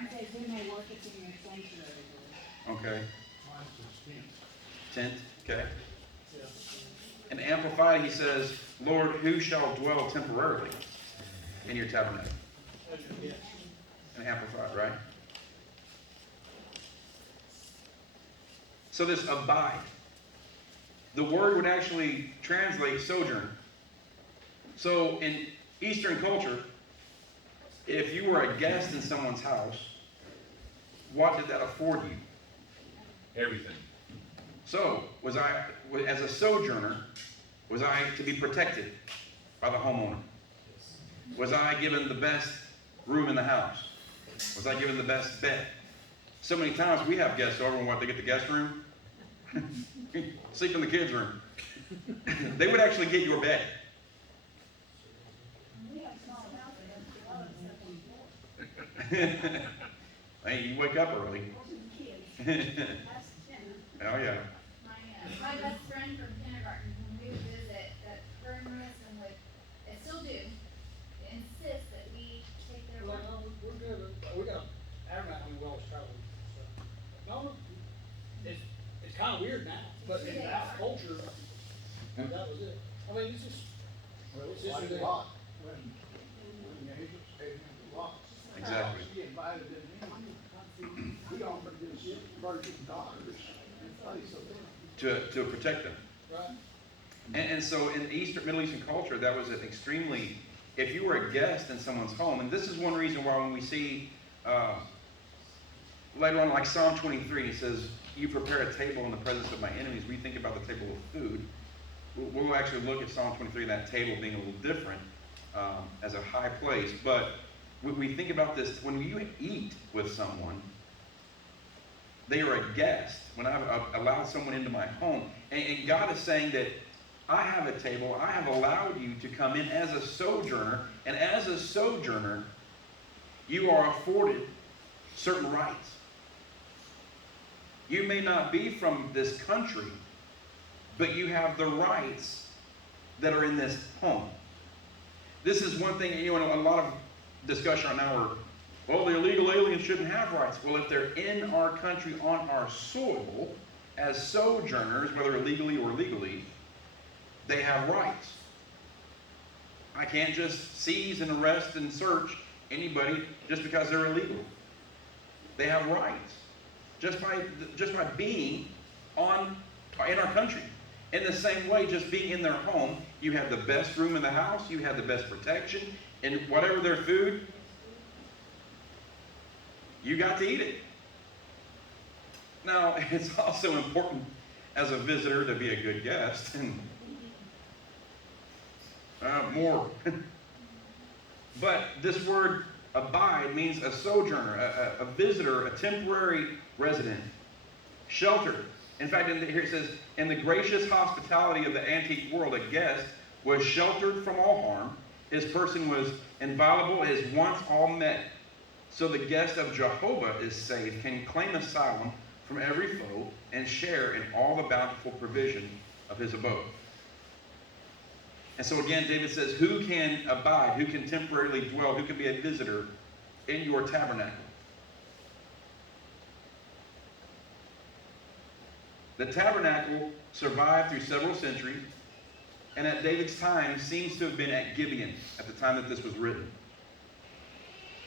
Mine says, "Who may worship in your sanctuary, Lord." Okay. Mine says tent. Tent. Okay. Yeah. In Amplified, he says, Lord, who shall dwell temporarily in your tabernacle? Yeah. In Amplified, right? So this abide, the word would actually translate sojourn. So in Eastern culture, if you were a guest in someone's house, what did that afford you? Everything. So, as a sojourner, was I to be protected by the homeowner? Was I given the best room in the house? Was I given the best bed? So many times we have guests over and they get the guest room? Sleep in the kids' room. They would actually get your bed. Hey, you wake up early. Oh yeah. My best friend from kindergarten, when we would visit, that her and Marissa would, they still do, insist that we take their Well, room. no, we're good. We got, Adamant, we always travel. So. No, it's kind of weird now, but in that culture, that was it. I mean, it's just. Well, it's it's just like ridiculous. Lot, when Abel stayed in Lot. Exactly. He invited them in. He offered his virgin daughters in place of them. To protect them. Right. And so in Middle Eastern culture, that was an extremely, if you were a guest in someone's home, and this is one reason why when we see later on, like Psalm 23, he says, you prepare a table in the presence of my enemies. We think about the table of food. We'll actually look at Psalm 23, that table being a little different as a high place. But we think about this, when you eat with someone, they are a guest. When I've allowed someone into my home, and God is saying that I have a table, I have allowed you to come in as a sojourner, and as a sojourner, you are afforded certain rights. You may not be from this country, but you have the rights that are in this home. This is one thing, a lot of discussion right now are, well, the illegal aliens shouldn't have rights. Well, if they're in our country, on our soil, as sojourners, whether illegally or legally, they have rights. I can't just seize and arrest and search anybody just because they're illegal. They have rights just by being in our country. In the same way, just being in their home, you have the best room in the house, you have the best protection, and whatever their food, you got to eat it. Now, it's also important as a visitor to be a good guest, and more. But this word abide means a sojourner, a visitor, a temporary resident, sheltered. In fact, here it says, in the gracious hospitality of the antique world, a guest was sheltered from all harm. His person was inviolable, his wants all met. So the guest of Jehovah is saved, can claim asylum from every foe, and share in all the bountiful provision of his abode. And so again, David says, who can abide, who can temporarily dwell, who can be a visitor in your tabernacle? The tabernacle survived through several centuries, and at David's time seems to have been at Gibeon at the time that this was written.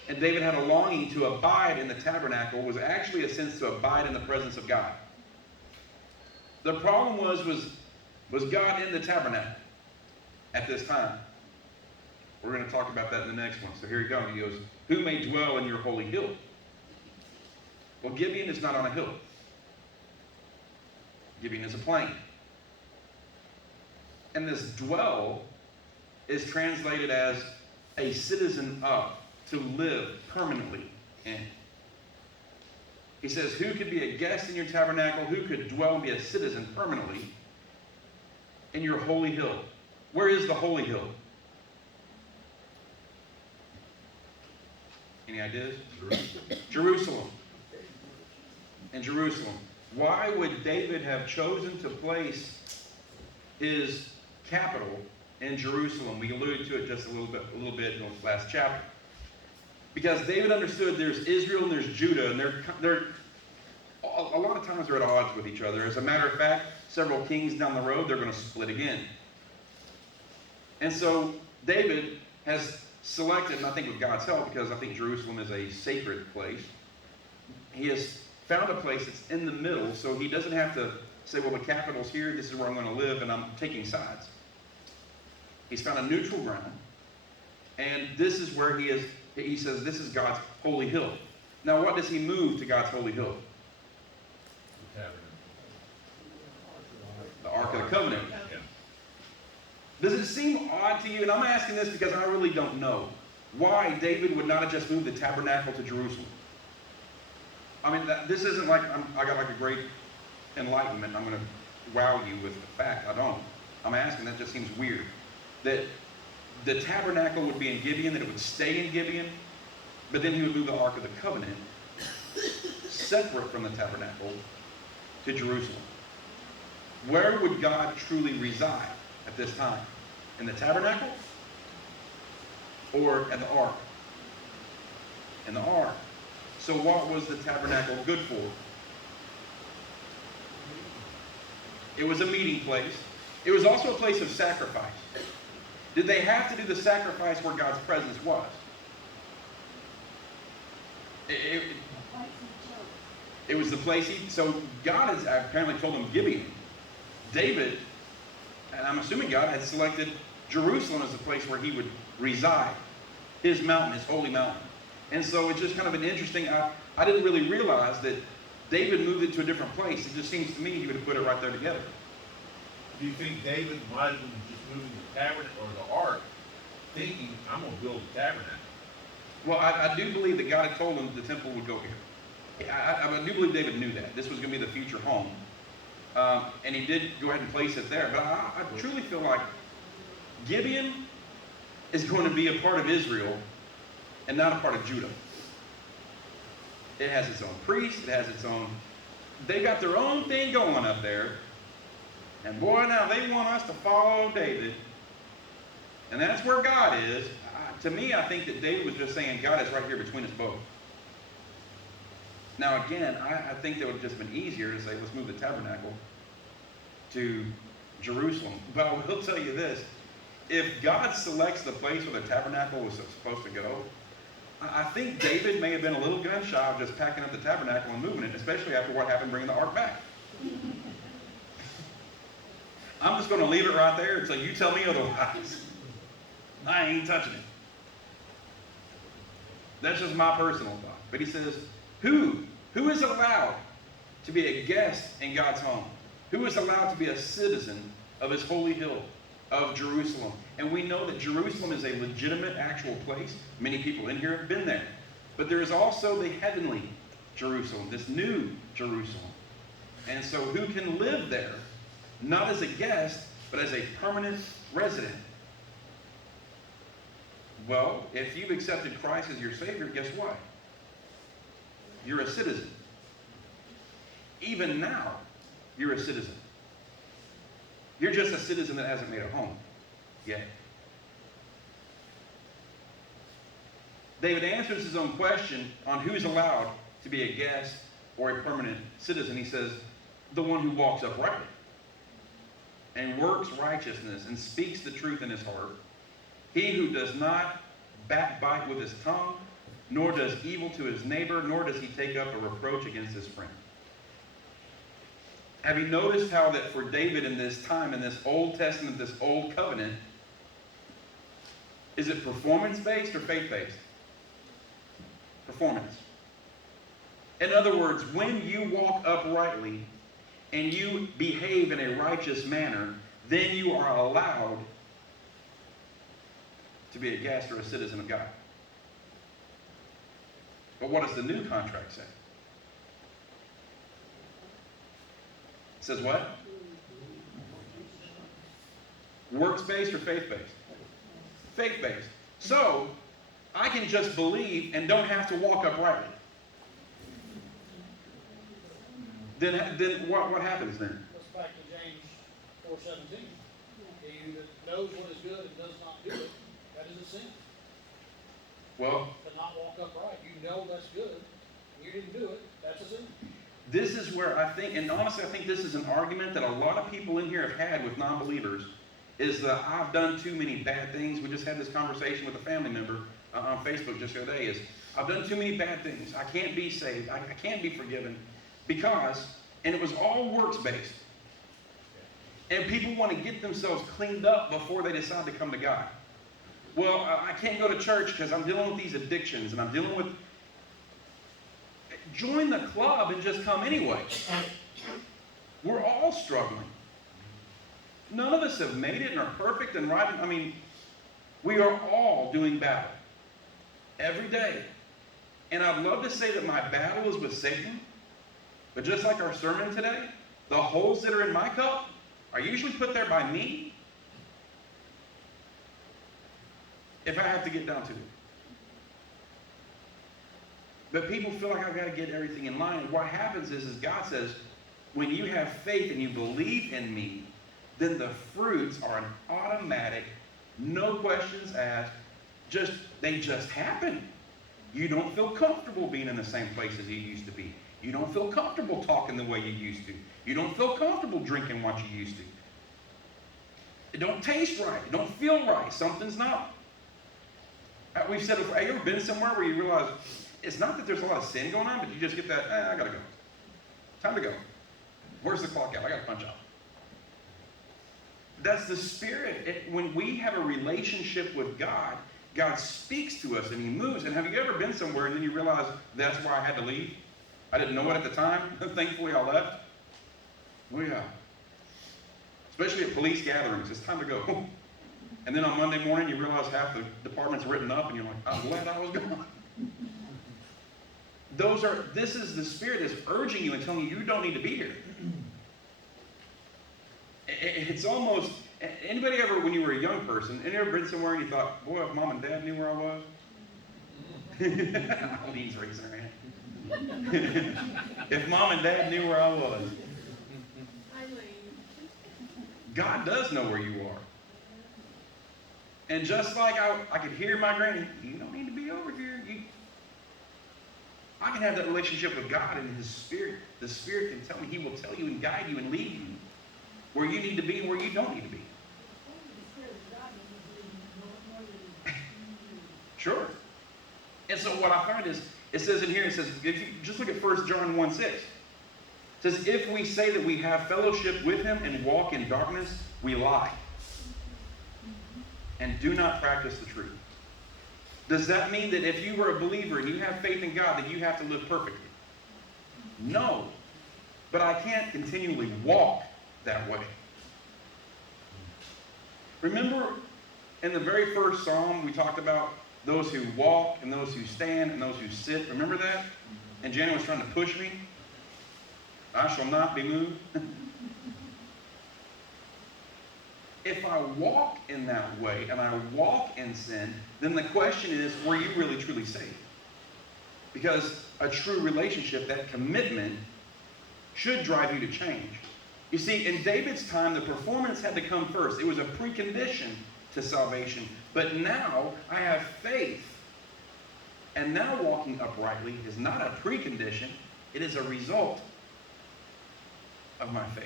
And David had a longing to abide in the tabernacle, was actually a sense to abide in the presence of God. The problem was God in the tabernacle at this time? We're going to talk about that in the next one. So here you go. He goes, who may dwell in your holy hill? Well, Gibeon is not on a hill. Gibeon is a plain. And this dwell is translated as a citizen of, to live permanently in. He says, who could be a guest in your tabernacle? Who could dwell and be a citizen permanently in your holy hill? Where is the holy hill? Any ideas? Jerusalem. In Jerusalem. Why would David have chosen to place his capital in Jerusalem? We alluded to it just a little bit in the last chapter. Because David understood there's Israel and there's Judah, and they're a lot of times they're at odds with each other. As a matter of fact, several kings down the road, they're going to split again. And so David has selected, and I think with God's help, because I think Jerusalem is a sacred place, he has found a place that's in the middle, so he doesn't have to say, well, the capital's here, this is where I'm going to live, and I'm taking sides. He's found a neutral ground, and this is where he says this is God's holy hill. Now, what does he move to God's holy hill? The Ark of the Covenant. Yeah. Does it seem odd to you? And I'm asking this because I really don't know why David would not have just moved the tabernacle to Jerusalem. I mean, this isn't like I got like a great enlightenment. I'm going to wow you with the fact. I don't. I'm asking. That just seems weird. That the tabernacle would be in Gibeon, that it would stay in Gibeon, but then he would move the Ark of the Covenant separate from the tabernacle to Jerusalem. Where would God truly reside at this time? In the tabernacle? Or at the ark? In the ark. So what was the tabernacle good for? It was a meeting place. It was also a place of sacrifice. Did they have to do the sacrifice where God's presence was? It was the place so God has apparently told him Gibeon. David, and I'm assuming God, had selected Jerusalem as the place where he would reside. His mountain, his holy mountain. And so it's just kind of an interesting, I didn't really realize that David moved it to a different place. It just seems to me he would have put it right there together. Do you think David might have been just moving the tabernacle or the ark, thinking, I'm going to build a tabernacle? Well, I do believe that God had told him the temple would go here. I do believe David knew that. This was going to be the future home. And he did go ahead and place it there. But I truly feel like Gibeon is going to be a part of Israel and not a part of Judah. It has its own priest. It has its own... They got their own thing going up there. And boy, now they want us to follow David. And that's where God is. To me, I think that David was just saying, God is right here between us both. Now again, I think that would have just been easier to say, let's move the tabernacle to Jerusalem. But I will tell you this, if God selects the place where the tabernacle was supposed to go, I think David may have been a little gun shy of just packing up the tabernacle and moving it, especially after what happened bringing the ark back. I'm just going to leave it right there until you tell me otherwise. I ain't touching it. That's just my personal thought. But he says, who is allowed to be a guest in God's home? Who is allowed to be a citizen of his holy hill of Jerusalem? And we know that Jerusalem is a legitimate, actual place. Many people in here have been there. But there is also the heavenly Jerusalem, this new Jerusalem. And so who can live there, not as a guest, but as a permanent resident? Well, if you've accepted Christ as your Savior, guess what? You're a citizen. Even now, you're a citizen. You're just a citizen that hasn't made a home yet. David answers his own question on who's allowed to be a guest or a permanent citizen. He says, the one who walks uprightly and works righteousness and speaks the truth in his heart. He who does not backbite with his tongue, nor does evil to his neighbor, nor does he take up a reproach against his friend. Have you noticed how that for David in this time, in this Old Testament, this Old Covenant, is it performance-based or faith-based? Performance. In other words, when you walk uprightly and you behave in a righteous manner, then you are allowed to be a guest or a citizen of God. But what does the new contract say? It says what? Works-based or faith-based? Faith-based. So, I can just believe and don't have to walk uprightly. Then what happens then? Goes back to James 4:17. He that knows what is good and does not do it, that is a sin. Well, but not walk upright. You know that's good. You didn't do it. That's a sin. this is where I think, and honestly, I think this is an argument that a lot of people in here have had with non-believers, is that I've done too many bad things. We just had this conversation with a family member on Facebook just the other day, is I've done too many bad things. I can't be saved. I can't be forgiven because, and it was all works-based. And people want to get themselves cleaned up before they decide to come to God. Well, I can't go to church because I'm dealing with these addictions and I'm dealing with... Join the club and just come anyway. We're all struggling. None of us have made it and are perfect and right. I mean, we are all doing battle every day. And I'd love to say that my battle is with Satan, but just like our sermon today, the holes that are in my cup are usually put there by me if I have to get down to it. But people feel like I've got to get everything in line. And what happens is God says, when you have faith and you believe in me, then the fruits are an automatic, no questions asked, they just happen. You don't feel comfortable being in the same place as you used to be. You don't feel comfortable talking the way you used to. You don't feel comfortable drinking what you used to. It don't taste right. It don't feel right. Something's not. We've said before, have you ever been somewhere where you realize it's not that there's a lot of sin going on, but you just get that, I gotta go. Time to go. Where's the clock at? I gotta punch out. That's the Spirit. When we have a relationship with God, God speaks to us and He moves. And have you ever been somewhere and then you realize that's why I had to leave? I didn't know it at the time. Thankfully, I left. Oh yeah. Especially at police gatherings. It's time to go. And then on Monday morning, you realize half the department's written up and you're like, I'm glad I was gone. This is the Spirit is urging you and telling you don't need to be here. It's almost, anybody ever, when you were a young person, any ever been somewhere and you thought, boy, if Mom and Dad knew where I was? Lee's raising her hand. If Mom and Dad knew where I was. God does know where you are. And just like I could hear my granny, you don't need to be over here. I can have that relationship with God and His Spirit. The Spirit can tell me, He will tell you and guide you and lead you where you need to be and where you don't need to be. Sure. And so what I find is, it says in here, it says, if you just look at 1 John 1:6. It says, if we say that we have fellowship with Him and walk in darkness, we lie and do not practice the truth. Does that mean that if you were a believer and you have faith in God, that you have to live perfectly? No. But I can't continually walk that way. Remember in the very first Psalm, we talked about those who walk and those who stand and those who sit. Remember that? And Janet was trying to push me. I shall not be moved. If I walk in that way and I walk in sin, then the question is, were you really truly saved? Because a true relationship, that commitment, should drive you to change. You see, in David's time, the performance had to come first. It was a precondition to salvation. But now I have faith. And now walking uprightly is not a precondition. It is a result of my faith.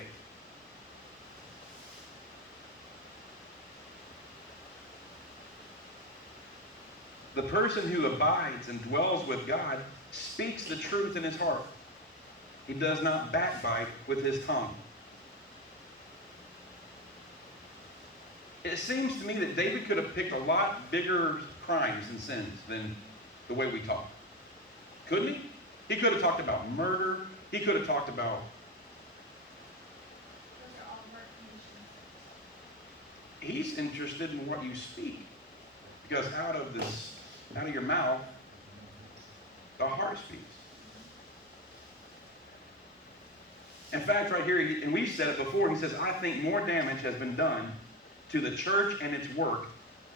The person who abides and dwells with God speaks the truth in his heart. He does not backbite with his tongue. It seems to me that David could have picked a lot bigger crimes and sins than the way we talk. Couldn't he? He could have talked about murder. He could have talked about... Those are all work conditions. He's interested in what you speak. Because out of your mouth, the heart speaks. In fact, right here, and we've said it before, he says, I think more damage has been done to the church and its work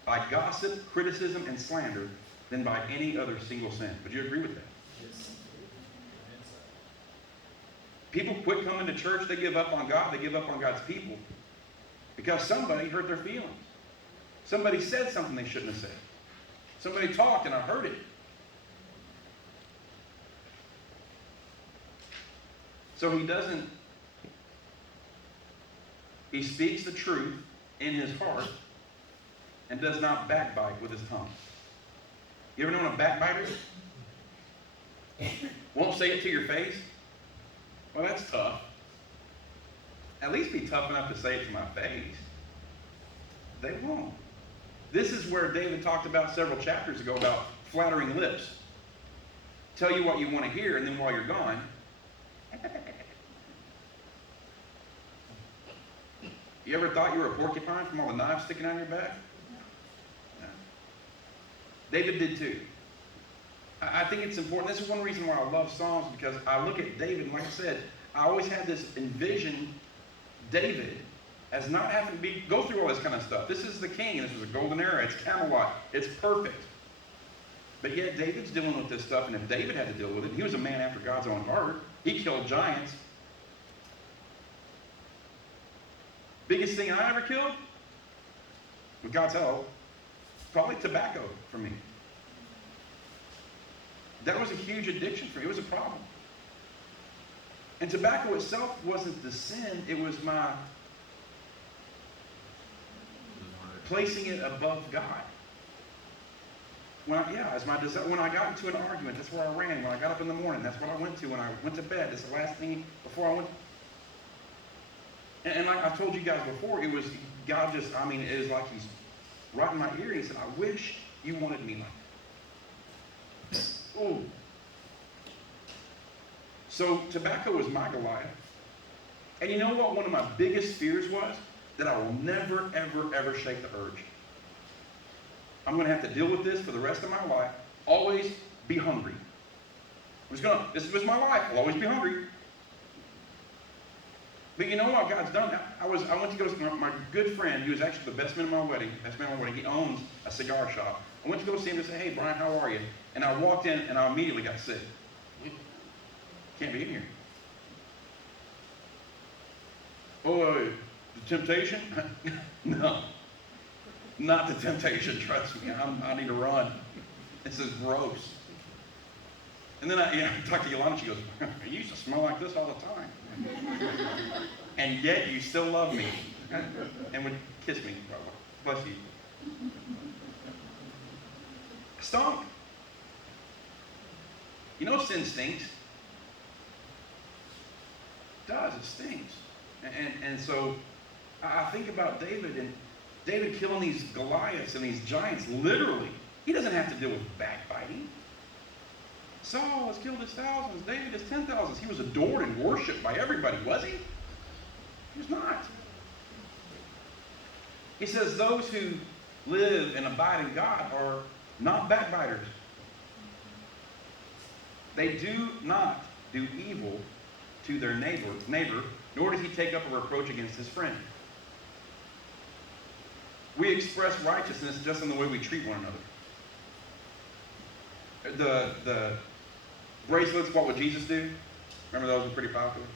by gossip, criticism, and slander than by any other single sin. Would you agree with that? Yes. People quit coming to church, they give up on God, they give up on God's people. Because somebody hurt their feelings. Somebody said something they shouldn't have said. Somebody talked and I heard it. So he speaks the truth in his heart and does not backbite with his tongue. You ever known a backbiter? Won't say it to your face? Well, that's tough. At least be tough enough to say it to my face. They won't. This is where David talked about several chapters ago about flattering lips. Tell you what you want to hear, and then while you're gone, you ever thought you were a porcupine from all the knives sticking out of your back? No. David did too. I think it's important. This is one reason why I love Psalms, because I look at David, and like I said, I always had this envision David as not having to go through all this kind of stuff. This is the king, and this was a golden era. It's Camelot. It's perfect. But yet David's dealing with this stuff, and if David had to deal with it, he was a man after God's own heart. He killed giants. Biggest thing I ever killed, with God's help, probably tobacco for me. That was a huge addiction for me. It was a problem. And tobacco itself wasn't the sin. It was my placing it above God. When I got into an argument, that's where I ran. When I got up in the morning, that's what I went to. When I went to bed, that's the last thing before I went. And like I've told you guys before, it was God just, it is like he's right in my ear. He said, I wish you wanted me like that. Ooh. So tobacco was my Goliath. And you know what one of my biggest fears was? That I will never, ever, ever shake the urge. I'm going to have to deal with this for the rest of my life. Always be hungry. This was my life. I'll always be hungry. But you know what God's done? I went to go see my good friend, he was actually the best man at my wedding. He owns a cigar shop. I went to go see him and say, hey, Brian, how are you? And I walked in and I immediately got sick. Can't be in here. Oh, the temptation? No. Not the temptation, trust me. I need to run. This is gross. And then I talked to Yolanda, she goes, you used to smell like this all the time. And yet you still love me. And would kiss me, probably. Bless you. Stunk. You know sin stinks. It does, it stinks. And so I think about David, and David killing these Goliaths and these giants, literally. He doesn't have to deal with backbiting. Saul has killed his thousands, David his 10,000s. He was adored and worshipped by everybody, was he? He was not. He says those who live and abide in God are not backbiters. They do not do evil to their neighbor, nor does he take up a reproach against his friend. We express righteousness just in the way we treat one another. The bracelets, what would Jesus do? Remember those were pretty popular?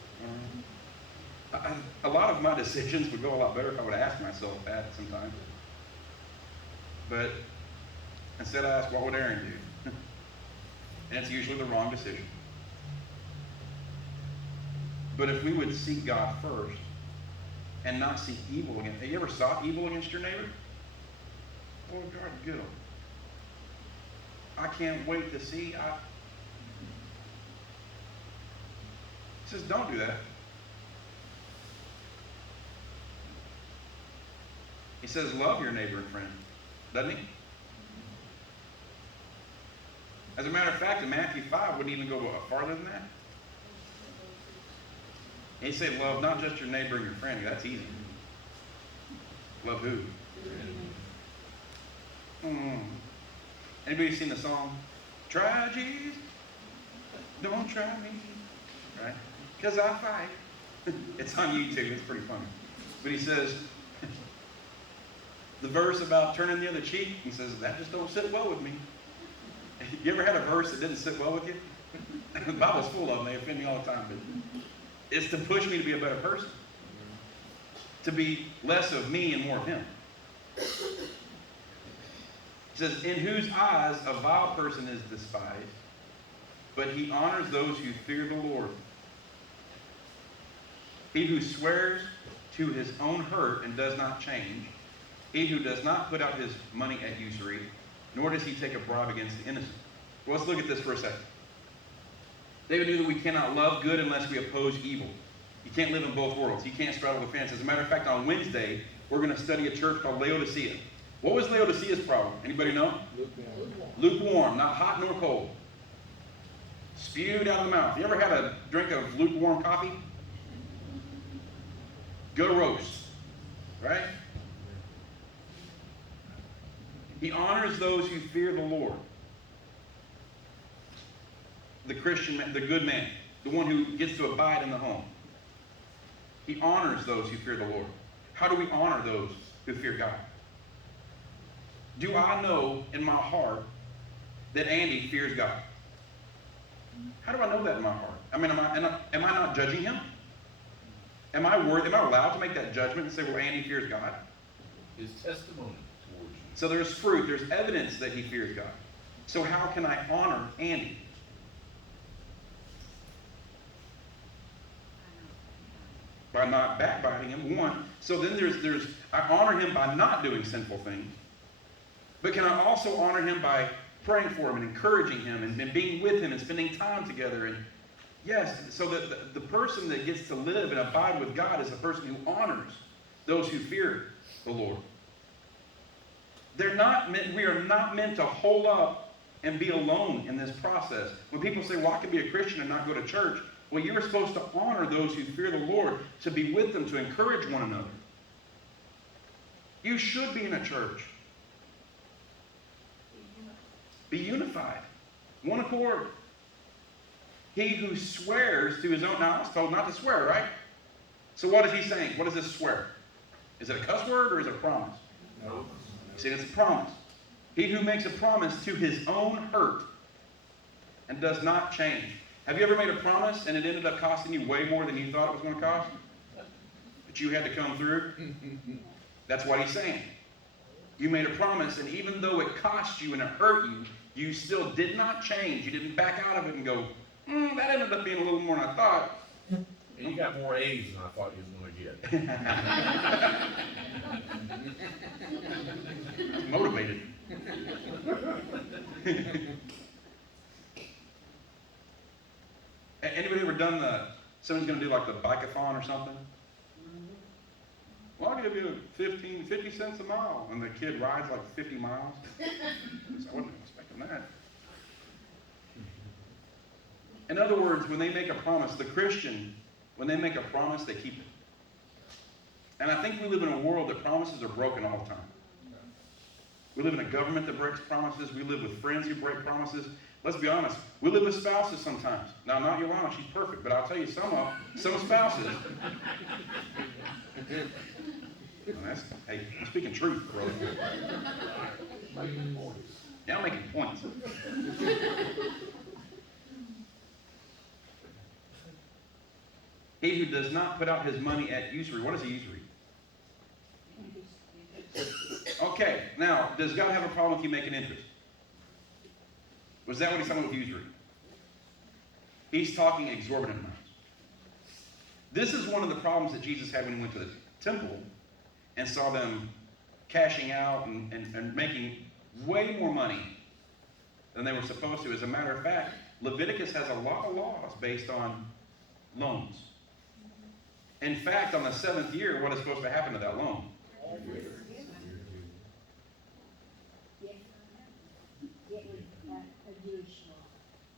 A lot of my decisions would go a lot better if I would ask myself that sometimes. But instead I ask, what would Aaron do? And it's usually the wrong decision. But if we would seek God first and not seek evil against, have you ever sought evil against your neighbor? Oh, God, get them. I can't wait to see. He says, don't do that. He says, love your neighbor and friend. Doesn't he? As a matter of fact, in Matthew 5 wouldn't even go farther than that. He said, love not just your neighbor and your friend. That's easy. Love who? Anybody seen the song? Try Jesus, don't try me. Right? Because I fight. It's on YouTube. It's pretty funny. But he says, the verse about turning the other cheek, he says, that just don't sit well with me. You ever had a verse that didn't sit well with you? The Bible's full of them. They offend me all the time. But it's to push me to be a better person. To be less of me and more of him. He says, in whose eyes a vile person is despised, but he honors those who fear the Lord. He who swears to his own hurt and does not change, he who does not put out his money at usury, nor does he take a bribe against the innocent. Well, let's look at this for a second. David knew that we cannot love good unless we oppose evil. You can't live in both worlds. You can't straddle the fence. As a matter of fact, on Wednesday, we're going to study a church called Laodicea. What was Laodicea's problem? Anybody know? Lukewarm, not hot nor cold. Spewed out of the mouth. You ever had a drink of lukewarm coffee? Go roast. Right? He honors those who fear the Lord. The Christian man, the good man, the one who gets to abide in the home. He honors those who fear the Lord. How do we honor those who fear God? Do I know in my heart that Andy fears God? How do I know that in my heart? I mean, am I not judging him? Am I allowed to make that judgment and say, well, Andy fears God? His testimony towards you. So there's fruit, there's evidence that he fears God. So how can I honor Andy? By not backbiting him, one. So then there's I honor him by not doing sinful things. But can I also honor him by praying for him and encouraging him and being with him and spending time together? And yes, so that the person that gets to live and abide with God is a person who honors those who fear the Lord. We are not meant to hole up and be alone in this process. When people say, well, I can be a Christian and not go to church, well, you're supposed to honor those who fear the Lord, to be with them, to encourage one another. You should be in a church. Be unified. One accord. He who swears to his own... Now, I was told not to swear, right? So what is he saying? What is this swear? Is it a cuss word or is it a promise? No. See, it's a promise. He who makes a promise to his own hurt and does not change. Have you ever made a promise and it ended up costing you way more than you thought it was going to cost? But you had to come through? That's what he's saying. You made a promise, and even though it cost you and it hurt you, you still did not change. You didn't back out of it and go, that ended up being a little more than I thought. And you got more A's than I thought you was going to get. Motivated. Anybody ever done someone's going to do like the bike-a-thon or something? Well, I'll give you 50 cents a mile. And the kid rides like 50 miles. I wasn't expecting that. In other words, when they make a promise, the Christian, when they make a promise, they keep it. And I think we live in a world that promises are broken all the time. We live in a government that breaks promises. We live with friends who break promises. Let's be honest. We live with spouses sometimes. Now, not Yolanda, she's perfect, but I'll tell you, some spouses. Hey, I'm speaking truth, brother. Yeah, I'm making points. He who does not put out his money at usury. What is a usury? Okay, now, does God have a problem with you making interest? Was that what he's talking about with usury? He's talking exorbitant amounts. This is one of the problems that Jesus had when he went to the temple and saw them cashing out and making way more money than they were supposed to. As a matter of fact, Leviticus has a lot of laws based on loans. In fact, on the 7th year, what is supposed to happen to that loan?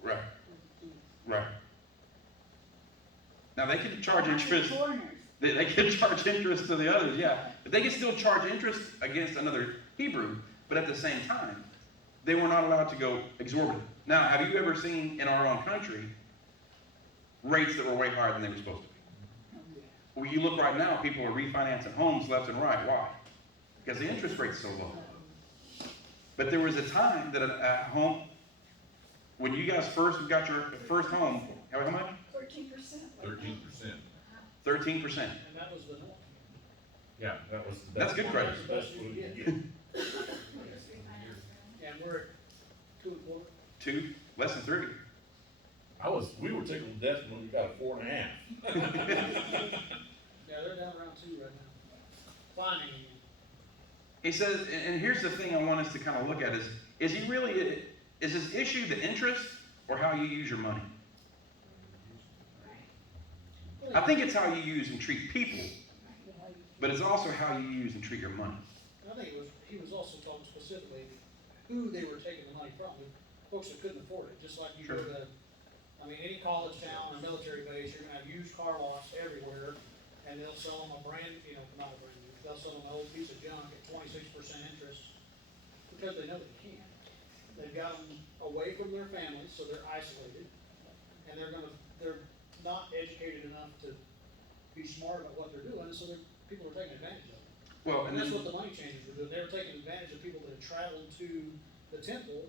Right. Right. Now they can charge interest. They can charge interest to the others, yeah. But they can still charge interest against another Hebrew, but at the same time, they were not allowed to go exorbitant. Now, have you ever seen in our own country rates that were way higher than they were supposed to be? Well, you look right now, people are refinancing homes left and right. Why? Because the interest rate's so low. But there was a time that a home, when you guys first got your first home, how much? 13%. 13%. 13%. And that was the norm. Yeah, that was the That's best. good credit. That's the best we could get. And we're at 2.25. 2, less than 3. We were tickled to death when we got a 4.5. Yeah, they're down around 2 right now. Finding again. He says, and here's the thing I want us to kind of look at is his issue the interest or how you use your money? I think it's how you use and treat people, but it's also how you use and treat your money. I think he was also talking specifically who they were taking the money from, the folks that couldn't afford it, just like you go Sure. to, any college town or military base, you're gonna have used car lots everywhere, and they'll sell them a brand, not a brand new, they'll sell them an old piece of junk at 26% interest, because they know they can't. They've got them away from their families, so they're isolated, and they're not educated enough to be smart about what they're doing, so people are taking advantage of it. Well, And that's what the money changers were doing. They were taking advantage of people that had traveled to the temple.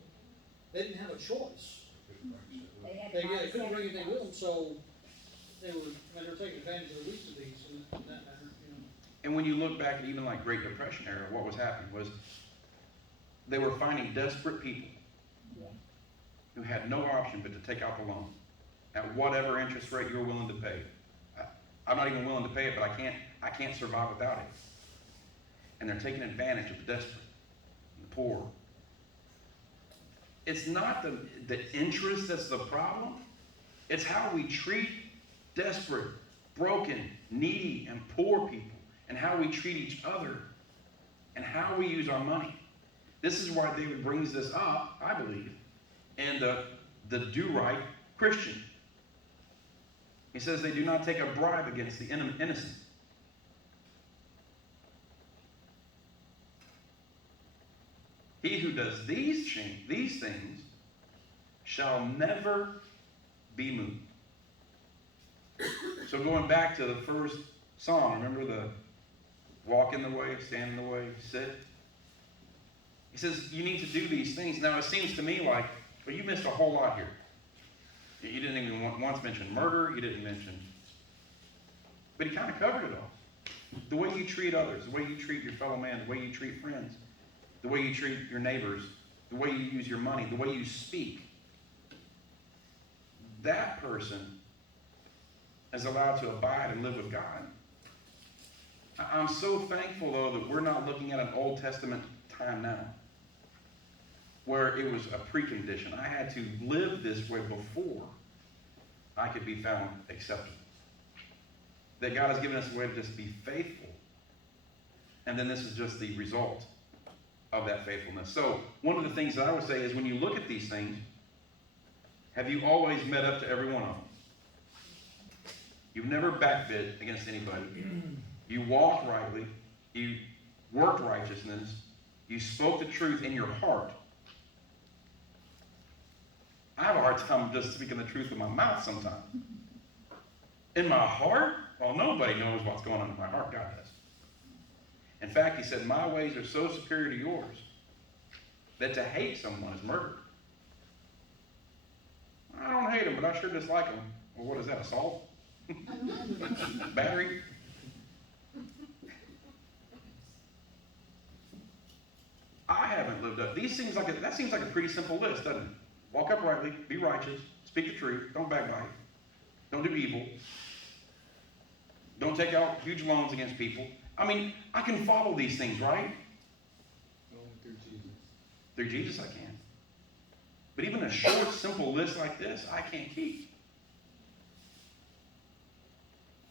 They didn't have a choice. They couldn't bring anything with them, so they were taking advantage of the least of these in that matter, and when you look back at even like Great Depression era, what was happening was they were finding desperate people who had no option but to take out the loan at whatever interest rate you're willing to pay. I'm not even willing to pay it, but I can't survive without it. And they're taking advantage of the desperate and the poor. It's not the interest that's the problem. It's how we treat desperate, broken, needy, and poor people, and how we treat each other, and how we use our money. This is why David brings this up, I believe, in the do-right Christian. He says they do not take a bribe against the innocent. He who does these things shall never be moved. So going back to the first song, remember the walk in the way, stand in the way, sit? He says you need to do these things. Now it seems to me like, well, you missed a whole lot here. You didn't even once mention murder, you didn't mention, but he kind of covered it all. The way you treat others, the way you treat your fellow man, the way you treat friends, the way you treat your neighbors, the way you use your money, the way you speak. That person is allowed to abide and live with God. I'm so thankful, though, that we're not looking at an Old Testament time now, where it was a precondition. I had to live this way before I could be found acceptable. That God has given us a way to just be faithful. And then this is just the result of that faithfulness. So one of the things that I would say is when you look at these things, have you always met up to every one of them? You've never backbid against anybody. You walked rightly. You worked righteousness. You spoke the truth in your heart. I have a hard time just speaking the truth with my mouth sometimes. In my heart, well, nobody knows what's going on in my heart. God does. In fact, he said, my ways are so superior to yours that to hate someone is murder. I don't hate them, but I sure dislike them. Well, what is that, assault? Battery? I haven't lived up. That seems like a pretty simple list, doesn't it? Walk uprightly, be righteous, speak the truth, don't backbite, don't do evil, don't take out huge loans against people. I mean, I can follow these things, right? Only through Jesus. Through Jesus I can. But even a short, simple list like this, I can't keep.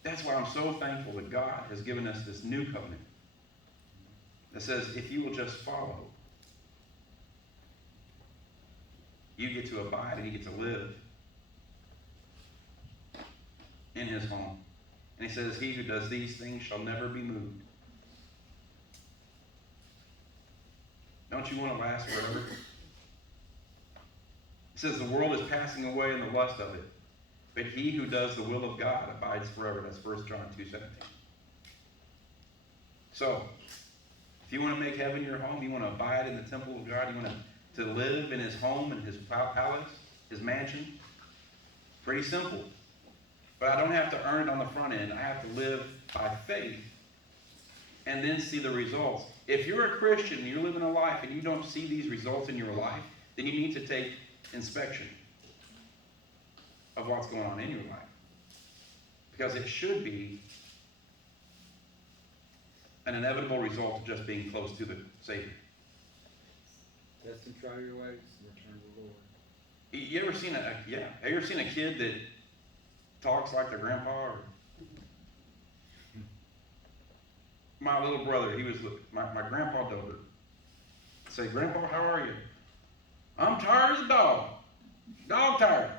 That's why I'm so thankful that God has given us this new covenant that says, if you will just follow, you get to abide and you get to live in his home. And he says, he who does these things shall never be moved. Don't you want to last forever? It says the world is passing away in the lust of it, but he who does the will of God abides forever. That's 1 John 2:17. So, if you want to make heaven your home, you want to abide in the temple of God, you want to live in his home, in his palace, his mansion, pretty simple. But I don't have to earn it on the front end. I have to live by faith and then see the results. If you're a Christian and you're living a life and you don't see these results in your life, then you need to take inspection of what's going on in your life. Because it should be an inevitable result of just being close to the Savior. Test and try your ways and return to the Lord. You ever seen have you ever seen a kid that talks like their grandpa? Or my little brother, my grandpa Dover. Say, Grandpa, how are you? I'm tired as a dog. Dog tired.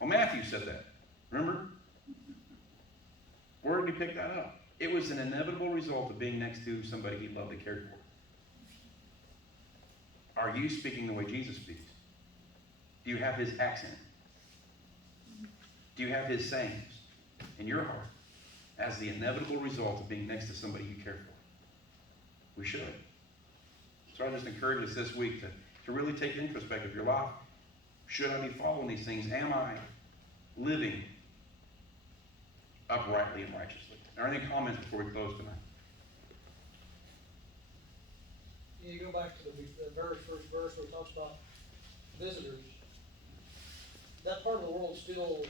Well, Matthew said that. Remember? Where did he pick that up? It was an inevitable result of being next to somebody he loved and cared for. Are you speaking the way Jesus speaks? Do you have his accent? Do you have his sayings in your heart as the inevitable result of being next to somebody you care for? We should. So I just encourage us this week to really take introspect of your life. Should I be following these things? Am I living uprightly and righteously? Are there any comments before we close tonight? You go back to the first verse where it talks about visitors. That part of the world still